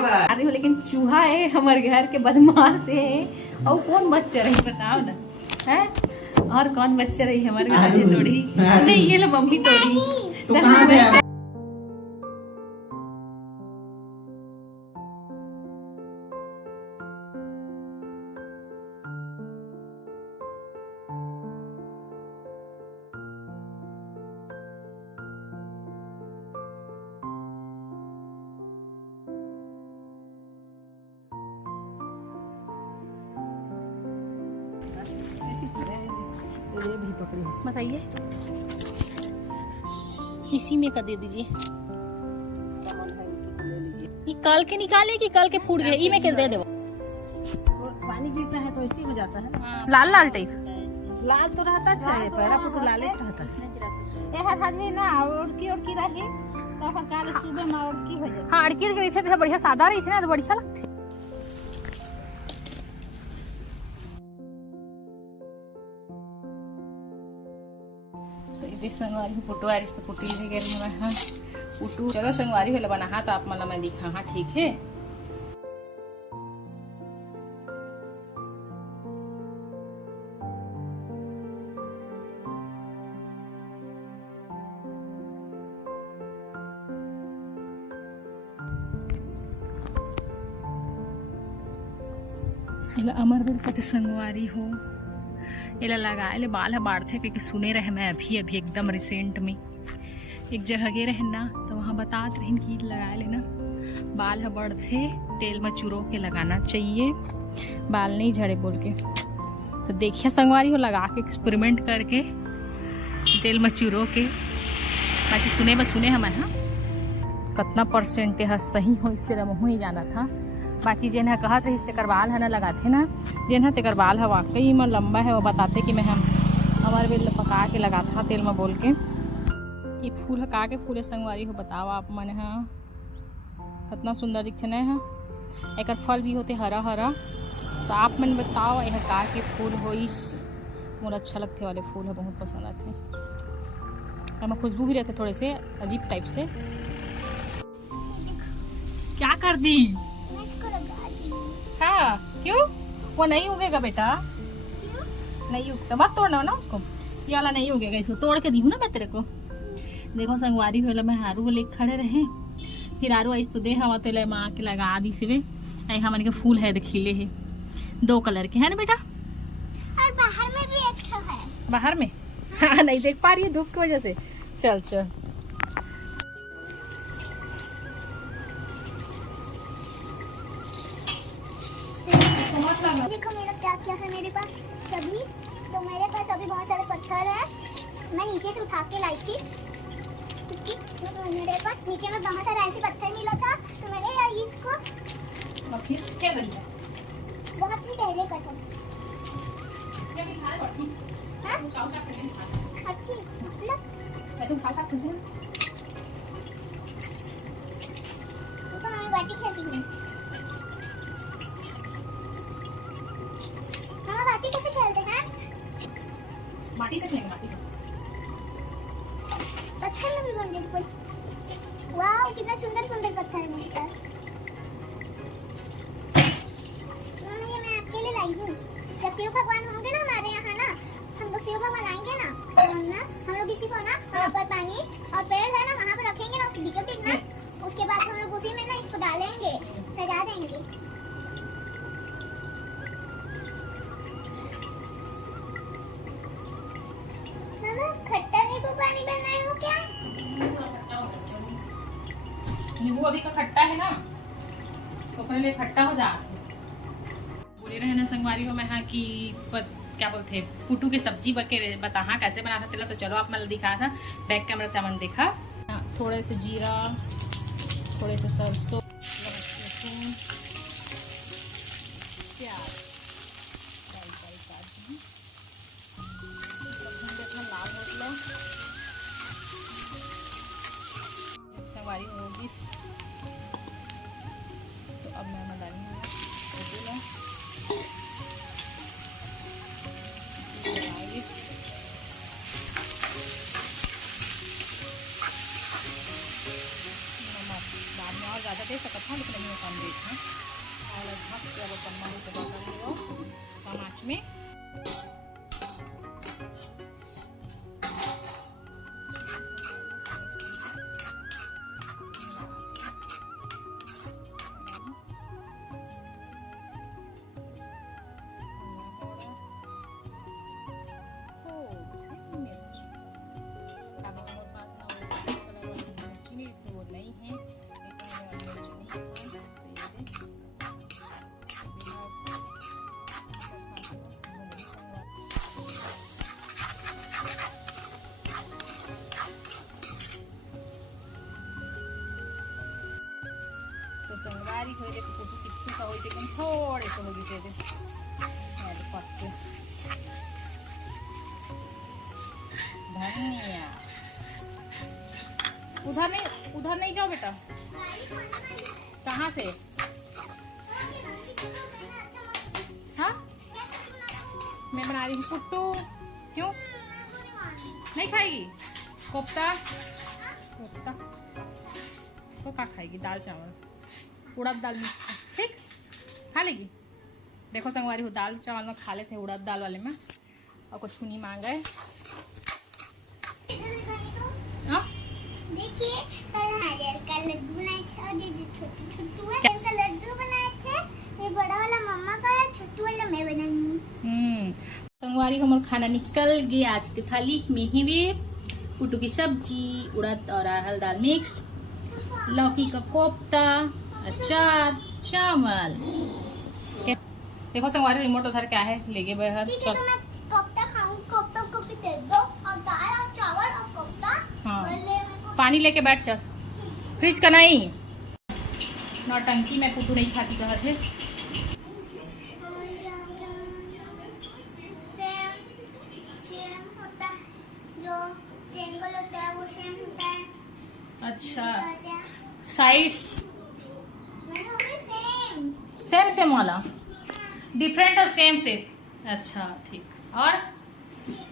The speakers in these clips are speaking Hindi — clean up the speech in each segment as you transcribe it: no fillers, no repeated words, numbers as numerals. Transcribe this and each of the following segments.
अरे हो लेकिन चूहा है हमारे घर के बदमाश है। और कौन बच्चा रही बताओ ना है। और कौन बच्चा रही हमारे घर में तोड़ी नहीं, ये लो मम्मी तोड़ी। तो कहाँ से आया? बताइए इसी में का दे दीजिए। ये कल के निकाले कि कल के फूट गए? ई में के दे दो। पानी गिरता है तो इसी हो जाता है। लाल लाल टाइप लाल तो रहता है, पैरा फोटो लाल रहता है। हर हर ना उड़की उड़की रही तो काल सुबह में उड़की हो जाए। हाँ अड़की रही थे तो बढ़िया सादा रही थी ना तो बढ़िया लगती। संगवारी हो पुटू आरिस तो पुटी भी गए हमें। हाँ पुटू चलो संगवारी हो बना हाँ तो आप मतलब मैं दिखा। हाँ ठीक है। अमर बेल पति संगवारी हो ये लगा ले बाल है बाढ़ते क्योंकि सुने रहे मैं अभी एकदम रिसेंट में एक जगह गए रहे ना तो वहाँ बतात रहे कि लगा लेना बाल है बढ़ते तेल में चुरो के लगाना चाहिए बाल नहीं झड़े बोल के। तो देखिए संगवारी हो लगा के एक्सपेरिमेंट करके तेल में चुरो के। बाकी सुने हमें हाँ कितना परसेंट है सही हो इस तरह मुँह ही जाना था। बाकी जेन कहत रही तेकर बाल है ना लगाते ना जेन तेकर बाल है वाकई में लंबा है वो बताते कि मैं हम हमारे बेल पका के लगा था तेल में बोल के। ये फूल का के फूल संगवारी हो बताओ आप मन हाँ कितना सुंदर दिखते ना है। एक फल भी होते हरा हरा। तो आप मन बताओ यह का के फूल हो मोर अच्छा लगते वाले फूल है बहुत पसंद आते। हमें खुशबू भी रहते थोड़े से अजीब टाइप से। क्या कर दी? हाँ क्यों वो नहीं उगेगा बेटा? क्यों नहीं उगता? मत तोड़ना ना उसको। ये वाला नहीं उगेगा इसको तोड़ के दी हूँ ना मैं तेरे को। देखो संगवारी होला मैं हारू को लेके खड़े रहे फिर आरू आइस तो दे हवा तो ले माँ के लगा दी सिवे आई हमारे के फूल है खिले है 2 कलर के है ना बेटा। और बाहर में भी एक है। बाहर में हाँ नहीं देख पा रही है धूप की वजह से। चल चल देखो मेरा क्या है मेरे पास सभी। तो मेरे पास अभी बहुत सारे पत्थर है मैं नीचे से उठा के लाई थी क्योंकि तो मेरे पास नीचे में बहुत सारे ऐसे पत्थर मिला था तो मैंने इसको बहुत ही पहले कटा। तो मैं बाटी खेलती हूँ। माटी कैसे खेलते हैं? माटी से खेलेंगे माटी पत्थर में भी बन गए। वाओ कितना सुंदर सुंदर पत्थर है मेरे पास। ये मैं आपके लिए लाई हूँ। जब शिव भगवान होंगे ना हमारे यहाँ ना हम लोग शिव भगवान आएंगे ना तो हम लोग इसी को ना वहाँ पर पानी और पेड़ है ना वहाँ पर रखेंगे ना उसके बीचों ना उसके बाद हम लोग उसी में ना इसको डालेंगे सजा देंगे। खट्टा नींबू पानी बनाए हो क्या? नींबू अभी का खट्टा है ना तो अपने लिए खट्टा हो जा। बोले रहे ना संगवारी हो मैं हाँ कि क्या बोलते पुटू की सब्जी बता हाँ कैसे बना सकते तो चलो आप मतलब दिखाया था बैक कैमरा से हमने देखा। थोड़े से जीरा थोड़े से सरसों लहसुन प्याज लाल होटल संगवारी होगी। तो अब मैं डाली ज़्यादा दे सकता था लेकिन नहीं कम दे था और ढक के अब कम मारी के बता लियो कम आँच में। संगवारी हो दे तो कितनी का होई एकदम थोड़े से हो गई दे और पत्ते धनिया उधर नहीं जाओ बेटा। कहाँ से? हाँ मैं बना रही हूँ पुट्टू। क्यों नहीं खाएगी? कोफ्ता कोफ्ता तो क्या खाएगी? दाल चावल उड़द दाल मिक्स ठीक खा लेगी। देखो संगवारी हो दाल चावल में खा लेते हैं उड़द दाल वाले में और कुछ नहीं मांगा है। देखिए कल नारियल का लड्डू बनाए थे और ये छोटू है का लड्डू बनाए थे। ये बड़ा वाला मम्मा का है, छोटू वाला मैं बनाऊंगी। संगवारी हमारा खाना निकल गया आज की थाली में ही वे पुट्टू की सब्जी उड़द और अरहर दाल मिक्स, लौकी का कोफ्ता, अचार, चावल। देखो संगवारी रिमोट उधर क्या है लेके बाहर। ठीक है तो मैं कोफ्ता खाऊंगी, कोफ्ता को भी दे दो और दाल और चावल और कोफ्ता। हाँ पानी लेके बैठ चल फ्रिज का नहीं नौटंकी में पुट्टू नहीं खाती कहा थे। सेम होता है जो ट्रायंगल होता है वो सेम होता है। अच्छा साइड्स सेम सेम वाला डिफरेंट और सेम से। अच्छा ठीक। और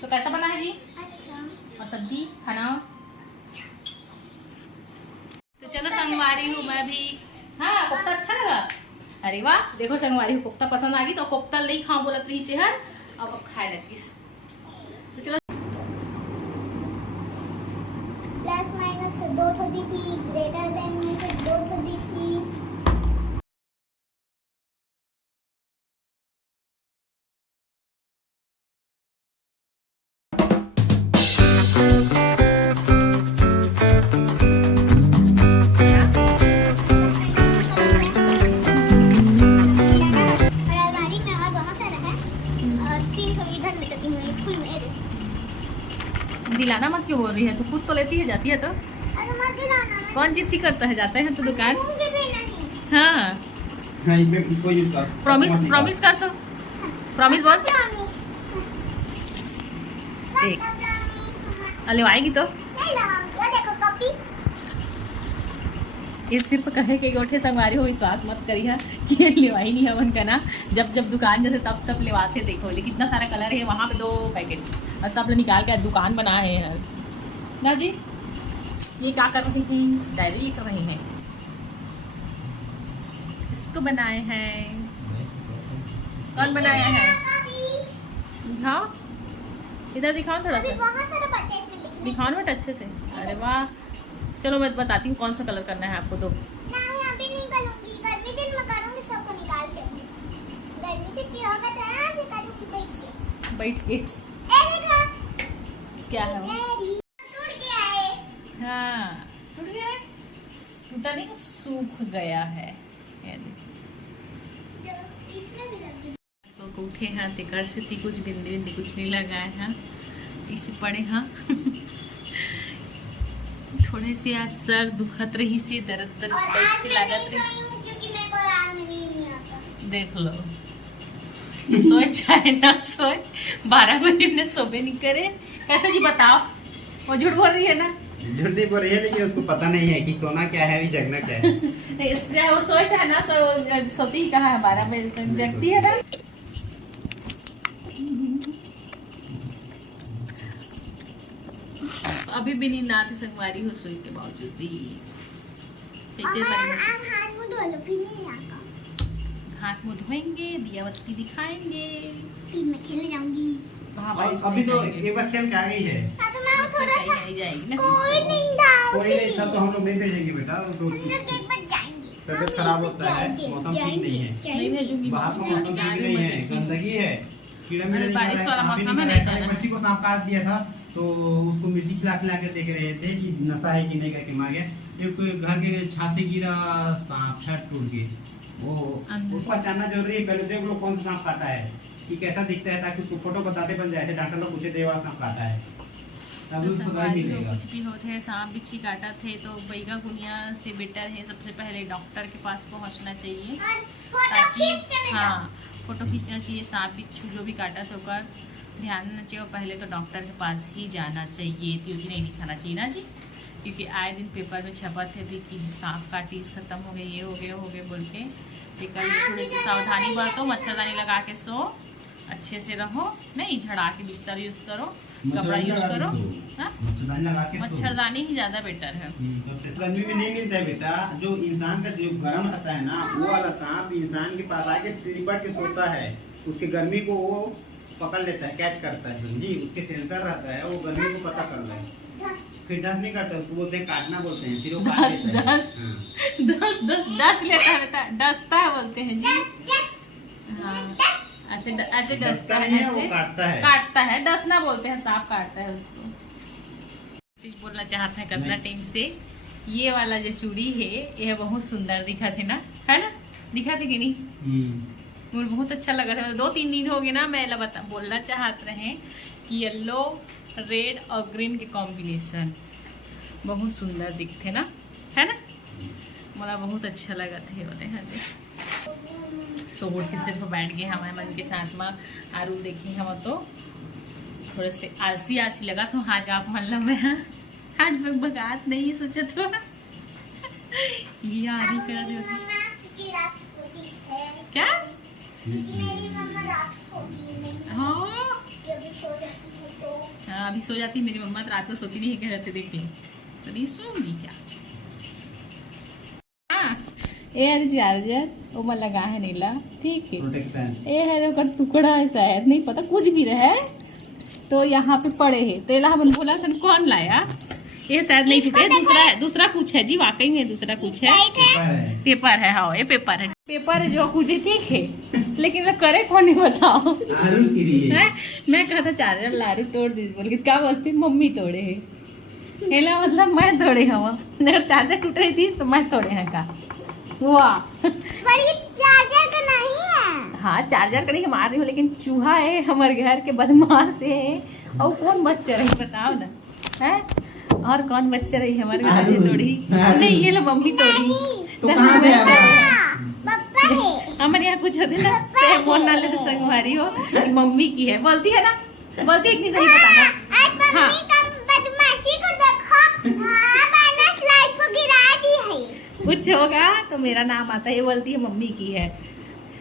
तो कैसा बना है जी? अच्छा। और सब्जी खाना तो चलो संगवारी हूँ मैं भी। हाँ कोफ्ता अच्छा लगा? अरे वाह देखो संगवारी हूँ कोफ्ता पसंद आ गई और कोफ्ता नहीं खाओ बोलत रही सेहर अब खाए लगी। तो चलो प्लस माइनस से 2 होती थी, ग्रेटर देन में से 2 होती थी। दिलाना मत क्यों बोल रही है? तो खुद तो लेती है जाती है तो कौन जिद्दी करता है जाता है तो दुकान। हाँ प्रॉमिस कर तो प्रॉमिस बोल एक अले आएगी तो ये सिर्फ कहे के गोठे संगवारी हो विश्वास मत करी है कि लेवाई नहीं है उनका ना। जब जब दुकान जैसे तब लेवाते देखो कितना सारा कलर है वहाँ पे 2 पैकेट और सब लोग निकाल के दुकान बनाए हैं ना जी। ये क्या कर रही हैं? डायरी लिख रही हैं। इसको बनाए हैं कौन बनाया है? हाँ इधर दिखाओ थोड़ा सा दिखाओ ना बेटा अच्छे से। अरे वाह चलो मैं बताती हूँ कौन सा कलर करना है आपको। तो अभी नहीं करूंगी, गर्मी दिन में करूंगी सबको निकाल के। गर्मी छुट्टी होगा तो फिर करूंगी बैठ के। ए देखो क्या है वो? टूट गया है। हाँ टूट गया है? टूटा नहीं सूख गया है। ये इसमें भी लग गई। देखो उठे हैं तिकर से ती कुछ बिंदी कुछ नहीं लगाए हैं इसी पड़े हाँ। थोड़े से आज सर दुखत रही से दर्द से लागत रही क्योंकि मेरे को रात में नींद नहीं आता। देख लो ये सोए चाहे ना सोए 12 बजे ने सोबे नहीं करे। कैसे जी बताओ वो झूठ बोल रही है ना? झूठ नहीं बोल रही है लेकिन उसको पता नहीं है कि सोना क्या है अभी जगना क्या है। इससे वो सोए चाहे ना सोए सोती ही कहा है 12 बजे तक जगती है ना। अभी भी नींद आती संगवारी हो सोई के बावजूद भी कैसे आप बनेगी? हाथ मुंह धो लो फिर नहीं आता हाथ मुंह धोएंगे, दिया बत्ती दिखाएंगे, फिर मैं खेलने जाऊंगी। वहाँ और बारिश अभी नहीं तो जाएंगे। एक बार खेल के आ गई है। हाँ तो मैं थोड़ा सा नहीं जाएगी ना। कोई नहीं था कोई नहीं उसमें। सब तो हम लोग नहीं भेजेंगे बेटा, तो हम लोग एक बार जाएंगे। तबीयत हम खराब एक होता बार है, जाएंगे, मौसम ठीक जाएंगे, नहीं है। नहीं जाएंगे। भेजूंगी। बाहर का मौसम जा ठीक रही नहीं हूँ, है, मत गंदगी है, कीड़ा अरे निकल बारिश रहा है, वाला सांप भी मौसम है, निकल नहीं रहा है। जाना। बच्ची को सांप काट दिया था तो उसको मिर्ची खिला खिला के देख रहे थे कि नशा है कि नहीं करके मार गया। एक घर के छत से गिरा सांप, छत टूट गई। वो अंदर। उसको पहचानना जरूरी है, पहले देख लो कौन सा सांप काटा है, कि कैसा दिखता है, ताकि उसको फोटो बताते बन जाए, ऐसे डॉक्टर लोग पूछे देवा सांप काटा है, तब तो उसको दवाई संगवारी हो, मिलेगा। कुछ भी होते हैं, सांप बिच्छी काटा थे तो बैगा गुनिया से बेटर है सबसे पहले डॉक्टर के पास पहुंचना चाहिए, और फोटो ताकि खींच के ले जाओ। हाँ फोटो खींचना चाहिए। सांप बिच्छू जो भी काटा तो कर ध्यान देना चाहिए, और पहले तो डॉक्टर के पास ही जाना चाहिए, त्यों नहीं दिखाना चाहिए ना जी, क्योंकि आए दिन पेपर में छपा थे भी कि सांप काटी खत्म हो गए, ये हो गए बोल के। लेकिन थोड़ी सी सावधानी बरतो, मच्छरदानी लगा के सो, अच्छे से रहो, नहीं झड़ा के बिस्तर यूज करो, कपड़ा यूज करो। हाँ? मच्छरदानी लगा के सो। मच्छरदानी ही ज्यादा बेटर है। सबसे गर्मी में नहीं मिलता है बेटा, जो इंसान का जो गर्म रहता है ना, वो वाला सांप इंसान के पास आके लिपट के सोता है, उसके गर्मी को वो पकड़ लेता है, कैच करता है, समझी, उसके सेंसर रहता है, वो गर्मी को पता करता है, फिर डस नहीं करता, उसको बोलते हैं काटना बोलते हैं, फिर वो काट दस देता है। दस हाँ। दस लेता रहता है, डसता है बोलते हैं जी। हाँ ऐसे ऐसे डसता डसता नहीं है, है, वो ऐसे काटता है। काटता है, डसना बोलते हैं, सांप काटता है उसको। चीज बोलना चाहते हैं कितना नहीं। टाइम से, ये वाला जो चूड़ी है ये बहुत सुंदर दिखा थे ना, है ना, दिखा थे कि नहीं? मुझे बहुत अच्छा लगा था। 2-3 दिन हो गए ना, मैं बोलना चाहते रहे कि येलो रेड और ग्रीन के कॉम्बिनेशन बहुत सुंदर दिखते ना, है ना, मुझे बहुत अच्छा लगा थे वाले। हाँ सोट के सिर्फ बैठ गए हमारे मन के साथ में, आरू देखे हम तो थोड़े से आलसी आलसी लगा तो आज आप मतलब मैं आज बगात नहीं सोचा तो ये आरी अब करा मेरी दे मम्मा की रात सोती है। क्या? क्योंकि मेरी मम्मा रात को सोती नहीं। हाँ ये भी सो जाती है तो हाँ, अभी सो जाती मेरी मम्मा, तो रात को सोती नहीं, कह रहे थे देख लो, तो नहीं सोऊंगी क्या? हाँ एयर चार्जर वो मैं लगा है नीला, ठीक है, प्रोटेक्शन। ये है रोकर टुकड़ा है शायद, नहीं पता कुछ भी रहे तो यहाँ पे पड़े है, तो इला हमने बोला था कौन लाया, ये शायद नहीं थे, दूसरा है, दूसरा कुछ है जी, वाकई में दूसरा कुछ है, पेपर है। हाँ ये पेपर है, पेपर जो कुछ है, ठीक है, लेकिन लोग करे कौन नहीं बताओ। आरू गिरी है। हैं? मैं कहा था चार्जर लारी तोड़ दी, बोल के क्या बोलती मम्मी तोड़े है, हेला मतलब मैं तोड़े हवा, अगर चार्जर टूट रही थी तो मैं तोड़े हैं का, वाह। पर ये चार्जर तो नहीं है। हाँ चार्जर करेंगे मार रही हो, लेकिन चूहा है हमारे घर के बदमाश है, और कौन बच्चा रही बताओ ना, है और कौन बच्चा रही हमारे घर में तोड़ी, नहीं ये लो मम्मी तोड़ी, तो कहाँ से आया? पप्पा है। हमारे यहाँ कुछ होते ना तो बोल ना ले तो संगवारी हो कि मम्मी की है, बोलती है ना, बोलती है इतनी सही बताना। आज मम्मी का बदमाशी को देखो, हाँ मैंने स्लाइड को गिरा दी है। कुछ होगा तो मेरा नाम आता है, ये बोलती है मम्मी की है,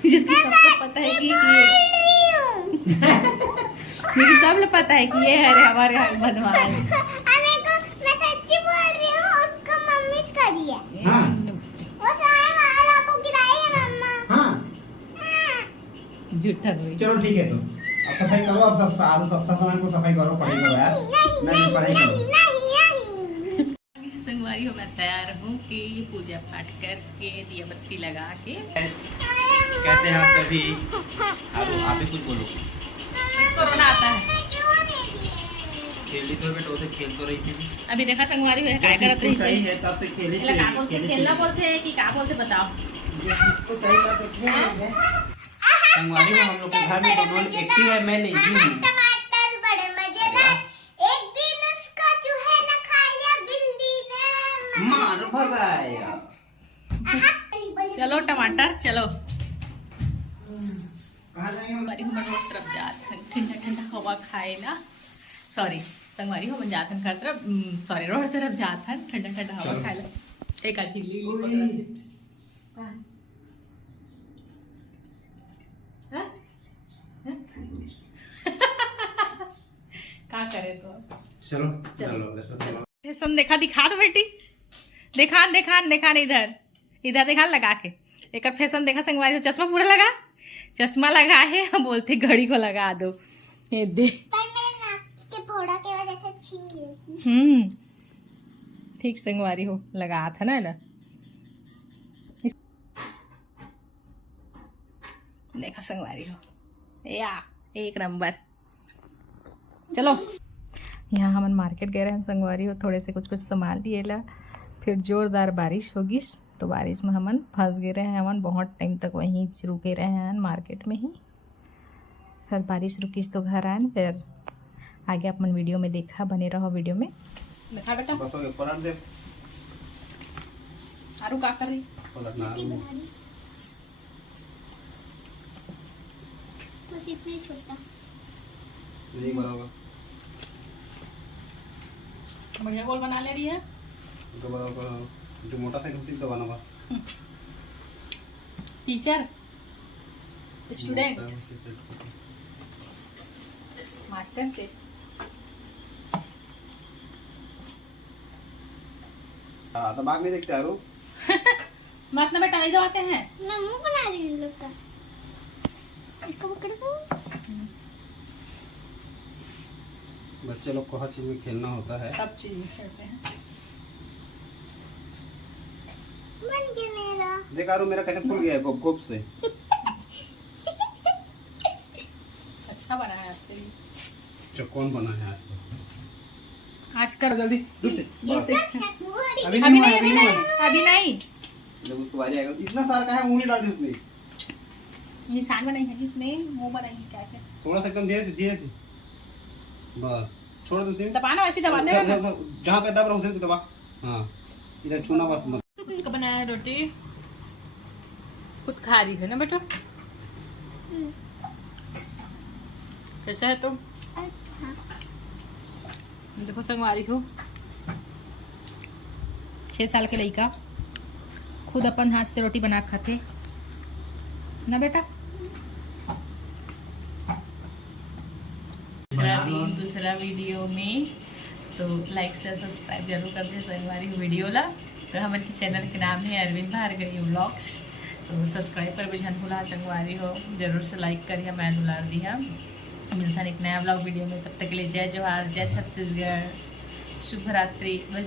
जबकि सबको पता है कि ये, मुझे सब लोग पता है कि ये है हमारे घर में बदमाश। मैं सच्ची बोल रही हूँ, उसको मम्मी करी है। हाँ। वो सारे वाला को गिराई है मम्मा। हाँ झूठा कोई। चलो ठीक है, तो अब सफाई करो, अब सब आरू सब सामान को सफाई करो, पढ़ाई करो यार, नहीं पढ़ाई करो। संगवारी हो मैं तैयार हूँ कि पूजा पाठ करके दिया बत्ती लगा के, कहते हैं आप सभी, आप भी कुछ बोलो। इसको रोना आता है, खेली तो बेटा, उसे खेल तो रही थी, अभी देखा संगवारी हो क्या करत रही सही से, है तब से खेली इला का बोलते खेलना बोलते हैं कि क्या बोलते बताओ। इसको सही करके खेल रहे हैं। संगवारी में हम लोग के घर में दोनों एक्टिव है, मैं लेजी हूँ। टमाटर बड़े मजेदार, एक दिन उसका चूहे ने खा लिया, बिल्ली ने मार भगाया। चलो टमाटर चलो, कहाँ जाएंगे हम? संगवारी हो रोड तरफ जात ठंडा ठंडा हवा खाएला, सॉरी संगवारी हो जात घर तरफ, सॉरी रोड तरफ जात ठंडा ठंडा हवा चलो। खाएला। एक आची ली क्या करे तो चलो चलो चलो। फैशन देखा, दिखा दो बेटी, दिखान दिखान दिखान इधर इधर दिखान लगा के एक फैशन देखा संगवारी हो। चश्मा पूरा लगा, चश्मा लगा है, बोलते घड़ी को लगा दो। ये दे पर मेरे नाक के फोड़ा के वजह से अच्छी नहीं लगती। ठीक संगवारी हो लगा था ना। देखा संगवारी हो या एक नंबर। चलो यहाँ हम मार्केट गए रहे हैं संगवारी हो, थोड़े से कुछ सामान लिए ला, फिर जोरदार बारिश होगी तो बारिश में हमन फंस गए रहे हैं। हमन बहुत टाइम तक वहीं रुके रहे हैं मार्केट में ही। फिर बारिश रुकी तो घर आए, फिर आगे अपन वीडियो में देखा, बने रहो वीडियो में। देखा बेटा बस हो गया, पलट दे। आरू का कर रही? पलटना बस इतना ही छोटा। नहीं बराबर, बढ़िया गोल बना ले रही है। तो बराबर जो मोटा साइड होती है तो बना बस। टीचर स्टूडेंट मास्टर से तो बाग नहीं देखते आरू। मत ना बेटा नहीं दबाते हैं। मैं मुंह बना रही हूँ लोग का। इसको पकड़ दो। बच्चे लोग को हर चीज में खेलना होता है। सब चीज खेलते हैं। बन गया मेरा। देख आरू मेरा कैसे फूल गया है गोप गोप से। अच्छा बना है आपसे भी। जो कौन बना है आज आज कर जल्दी दूर से। अभी अभी नहीं अभी नहीं अभी नहीं। जब उसको बारी आएगा इतना सारा का है, ऊँगली डाल दी उसमें। निशान बनाई है जिसमें मुंह बनाई है क्या क्या। थोड़ा सा एकदम धीरे से बस छोड़ दो। दबाना वैसे दबाने का। जहाँ पे दब रहा उधर दबा। हाँ इधर छूना बस मत। खुद का बनाया रोटी खुद खा रही है ना बेटा। कैसा है तुम? देखो संगवारी हो 6 साल के लड़का खुद अपन हाथ से रोटी बना खाते ना बेटा। दूसरा वीडियो में तो लाइक से सब्सक्राइब जरूर कर दे संगवारी हो वीडियो ला। तो हमारे चैनल के नाम है अरविंद भार्गवी व्लॉग्स। तो सब्सक्राइब कर बुझान भूला संगवारी हो, जरूर से लाइक करिए, मैं दुलार दिया। मिलता है एक नया व्लॉग वीडियो में, तब तक के लिए जय जोहार, जय छत्तीसगढ़, शुभ रात्रि।